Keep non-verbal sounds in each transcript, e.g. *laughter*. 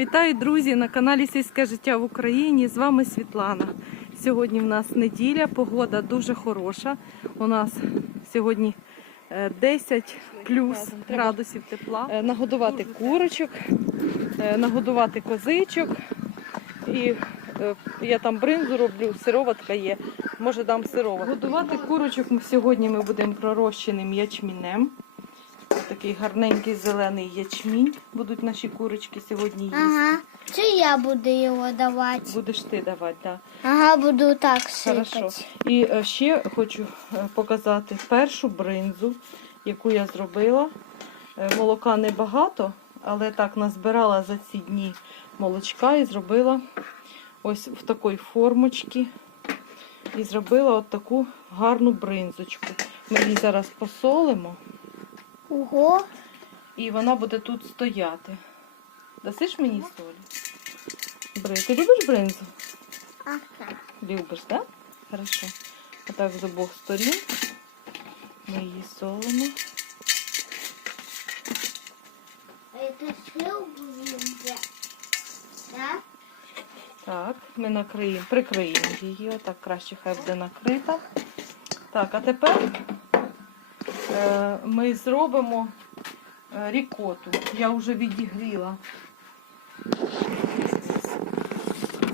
Вітаю, друзі, на каналі Сільське життя в Україні. З вами Світлана. Сьогодні в нас неділя, погода дуже хороша. У нас сьогодні е, 10 плюс градусів тепла. Е, Нагодувати курочок, е, нагодувати козичок. І е, я там бринзу роблю, сироватка є. Може дам сироватку. Годувати курочок ми сьогодні ми будемо пророщеним ячмінем. Такий гарненький зелений ячмінь будуть наші курочки сьогодні їсти. Ага. Чи я буду його давати? Будеш ти давати, так. Ага, буду так Хорошо. І е, ще хочу е, показати першу бринзу, яку я зробила. Е, Молока небагато, але так назбирала за ці дні молочка і зробила ось в такій формочці. І зробила от таку гарну бринзочку. Ми її зараз посолимо, Ого. і вона буде тут стояти. Дасиш мені солі? Бри. Ти любиш бринзу? Ага. Любиш, так? Хорошо. Отак з обох сторін. Ми її солимо. Это слив буде. Да? Так, ми накриємо, прикриємо її. Отак краще хай буде накрита. Так, а тепер ми зробимо е, рікоту. Я вже відігріла.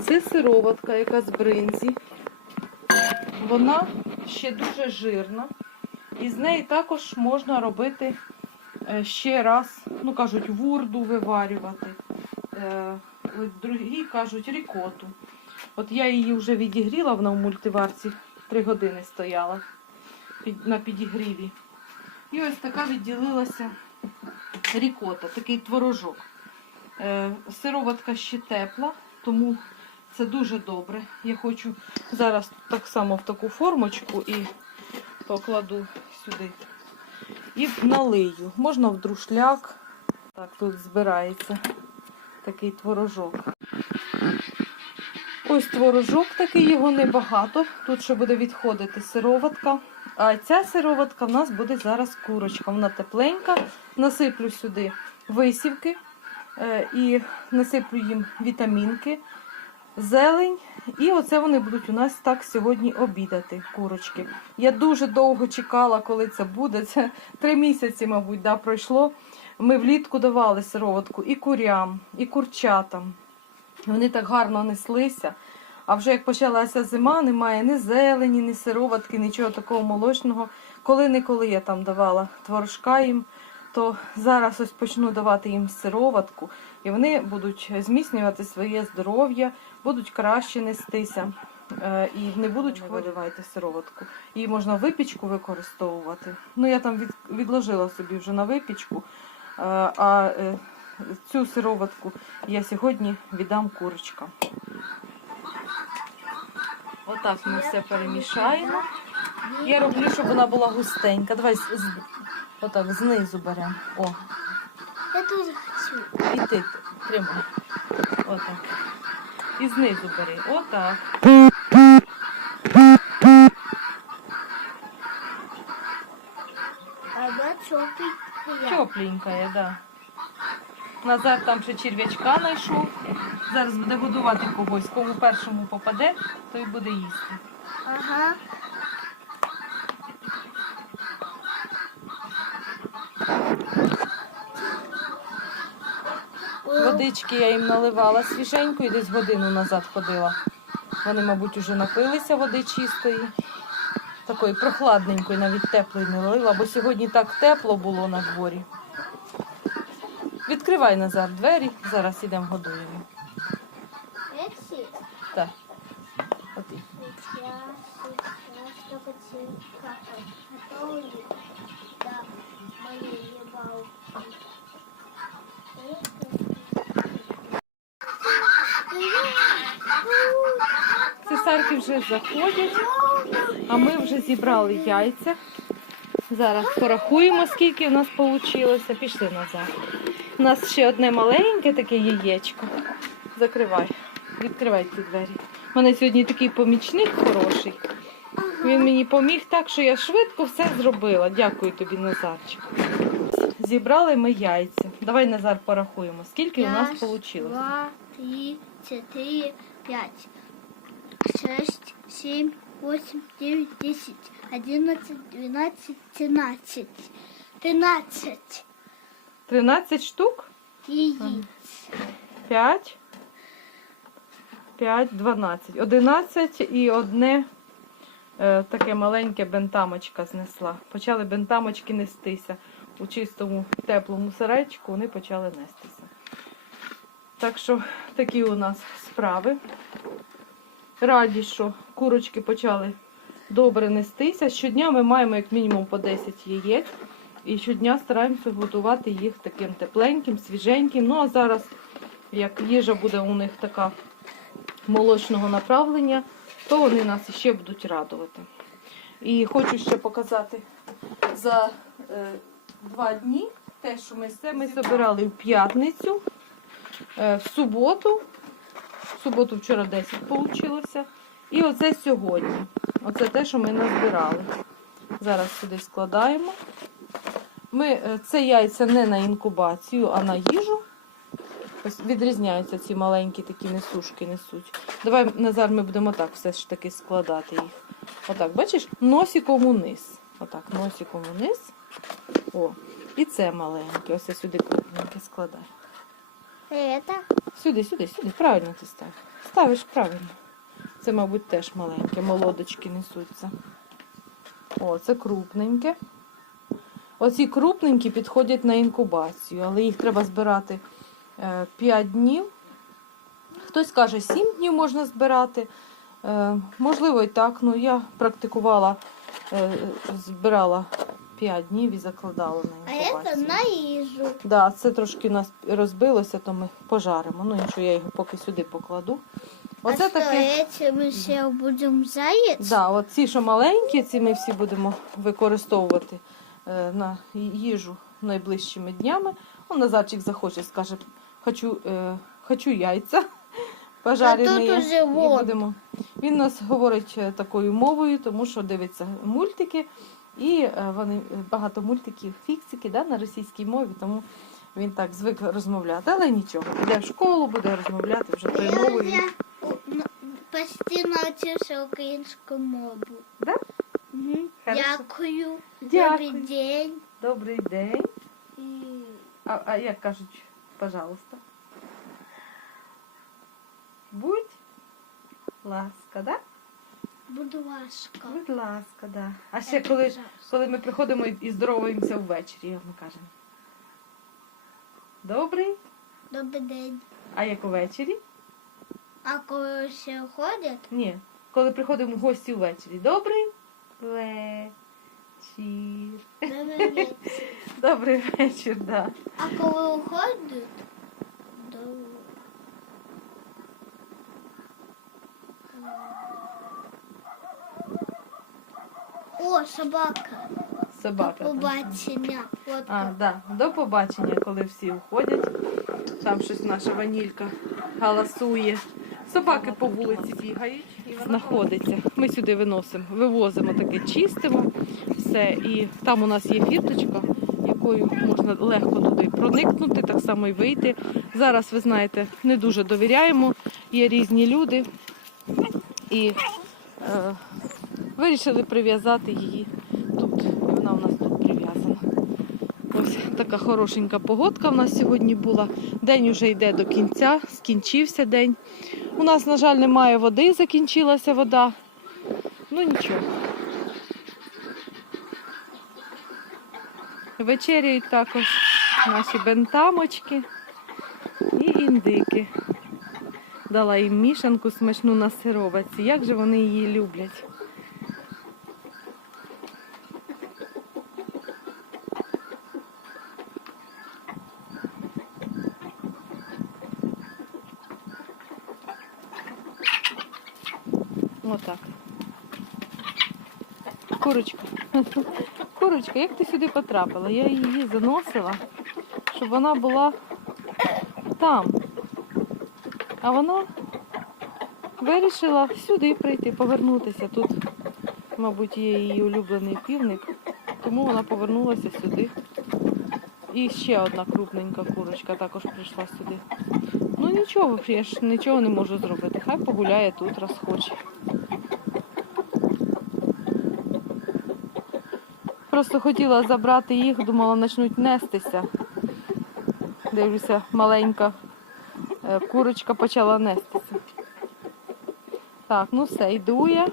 Це сироватка, яка з бринзі. Вона ще дуже жирна. І з неї також можна робити е, ще раз, ну кажуть, вурду виварювати. Е, Другі кажуть рікоту. От я її вже відігріла, вона в мультиварці 3 години стояла на підігріві. І ось така відділилася рікота, такий творожок. Е, сироватка ще тепла, тому це дуже добре. Я хочу зараз так само в таку формочку і покладу сюди. І налию. Можна в друшляк. Так, тут збирається такий творожок. Ось творожок такий, його небагато. Тут ще буде відходити сироватка. А ця сироватка в нас буде зараз курочка. Вона тепленька. Насиплю сюди висівки е, і насиплю їм вітамінки, зелень. І оце вони будуть у нас так сьогодні обідати, курочки. Я дуже довго чекала, коли це буде. Це три місяці, мабуть, да, пройшло. Ми влітку давали сироватку і курям, і курчатам. Вони так гарно неслися. А вже як почалася зима, немає ні зелені, ні сироватки, нічого такого молочного. Коли-неколи я там давала творожка їм, то зараз ось почну давати їм сироватку, і вони будуть зміцнювати своє здоров'я, будуть краще нестися. е, І не будуть хвилювати сироватку. Її можна випічку використовувати. Ну, я там відложила собі вже на випічку. Е, А е, цю сироватку я сьогодні віддам курочкам. Отак ми все перемішаємо. Я роблю, щоб вона була густенька. Давай з, з- отак знизу беремо. О, Я тоже хочу. і ти тримай. Отак. І знизу бери. Отак. Тепленькая. Тепленькая, да. Назар там ще черв'ячка знайшов. Зараз буде годувати когось. Кому першому попаде, той буде їсти. Ага. Водички я їм наливала свіженько і десь годину назад ходила. Вони, мабуть, уже напилися води чистої. Такої прохладненької, навіть теплої не лила, бо сьогодні так тепло було на дворі. Відкривай назад двері, зараз ідемо годуємо. Эти? Так. От і. Только? Да, мои ебалки. Цесарки вже заходять, а ми вже зібрали яйця. Зараз порахуємо, скільки в нас вийшло. Пішли назад. У нас ще одне маленьке таке яєчко. Закривай. Відкривай ці двері. У мене сьогодні такий помічник хороший. Він мені поміг так, що я швидко все зробила. Дякую тобі, Назарчик. Зібрали ми яйця. Давай Назар порахуємо. Скільки у нас вийшло? два, три, четыре, пять, шесть, семь, восемь, девять, десять, одиннадцать, двенадцать, тринадцать. Тринадцать 13 штук? яиц. 5, 5, 12. 11 і одне е, таке маленьке бентамочка знесла. Почали бентамочки нестися. У чистому теплому сарайчику вони почали нестися. Так що такі у нас справи. Раді, що курочки почали добре нестися. Щодня ми маємо як мінімум по 10 яєць. І щодня стараємося готувати їх таким тепленьким, свіженьким. Ну а зараз, як їжа буде у них така молочного направлення, то вони нас ще будуть радувати. І хочу ще показати за е, два дні те, що ми це ми збирали в п'ятницю, е, в суботу. В суботу вчора 10 вийшло. І оце сьогодні. Оце те, що ми назбирали. Зараз сюди складаємо. Ми е, це яйця не на інкубацію, а на їжу. Ось відрізняються ці маленькі такі несушки несуть. Давай, Назар, ми будемо так все ж таки складати їх. Отак, бачиш, носиком униз. Отак, носиком униз. О, і це маленьке. Ось я сюди крупненьке складай. Это? Сюди, сюди, сюди. Правильно ти ставиш. Ставиш правильно. Це, мабуть, теж маленьке, молодочки несуться. О, це крупненьке. Оці крупненькі підходять на інкубацію, але їх треба збирати 5 днів. Хтось каже, 7 днів можна збирати. Е, Можливо, і так. Ну, я практикувала, е, збирала 5 днів і закладала А на інкубацію. на ежу. Да, це трошки у нас розбилося, то ми пожаримо. Ну нічого, я його поки сюди покладу. Оце а таке. что, этим еще будем заяц? Да, от ці, що маленькі, ці ми всі будемо використовувати е, на їжу найближчими днями. Он Назарчик захоче, скаже, хочу, е, хочу яйця *laughs* пожарені. тут І будемо. Він у нас говорить е, такою мовою, тому що дивиться мультики. І е, вони е, багато мультиків, фіксики да, на російській мові, тому він так звик розмовляти. Але нічого, піде в школу, буде розмовляти вже тою мовою. ну, почти навчився українську мову. Да? Угу. Дякую. Дякую. Добрий день. Добрий день. І... А, а як кажуть, пожалуйста. Будь ласка, да? Будь ласка. Будь ласка, да. А ще коли, коли ми приходимо і і здороваємося ввечері, як ми кажемо. Добрий. Добрий день. А як увечері? А коли ще ходять, Ні. Коли приходимо в гості ввечері. Добрий вечір. добрий день. Добрий вечір, да. А коли уходять, то... О, собака. Собака. До побачення. От А, да. До побачення, коли всі уходять. Там щось наша ванілька галасує. Собаки по вулиці бігають. Знаходиться. Ми сюди виносимо, вивозимо таке, чистимо все. І там у нас є фірточка, якою можна легко туди проникнути, так само і вийти. Зараз, ви знаєте, не дуже довіряємо. Є різні люди. І е, вирішили прив'язати її тут. І вона у нас тут прив'язана. Ось така хорошенька погодка в нас сьогодні була. День уже йде до кінця, скінчився день. У нас, на жаль, немає води, закінчилася вода. Ну нічого. Вечеряють також наші бентамочки і індики. Дала їм мішанку смачну на сировиці. Як же вони її люблять. Отак. Курочка. Курочка, як ти сюди потрапила? Я її заносила, щоб вона була там. А вона вирішила сюди прийти, повернутися. Тут, мабуть, є її улюблений півник, тому вона повернулася сюди І ще одна крупненька курочка також прийшла сюди. Ну нічого, я ж нічого не можу зробити. Хай погуляє тут, раз хоче. Просто хотіла забрати їх, думала, почнуть нестися. Дивлюся, маленька е, курочка почала нестися. Так, ну все, йду я.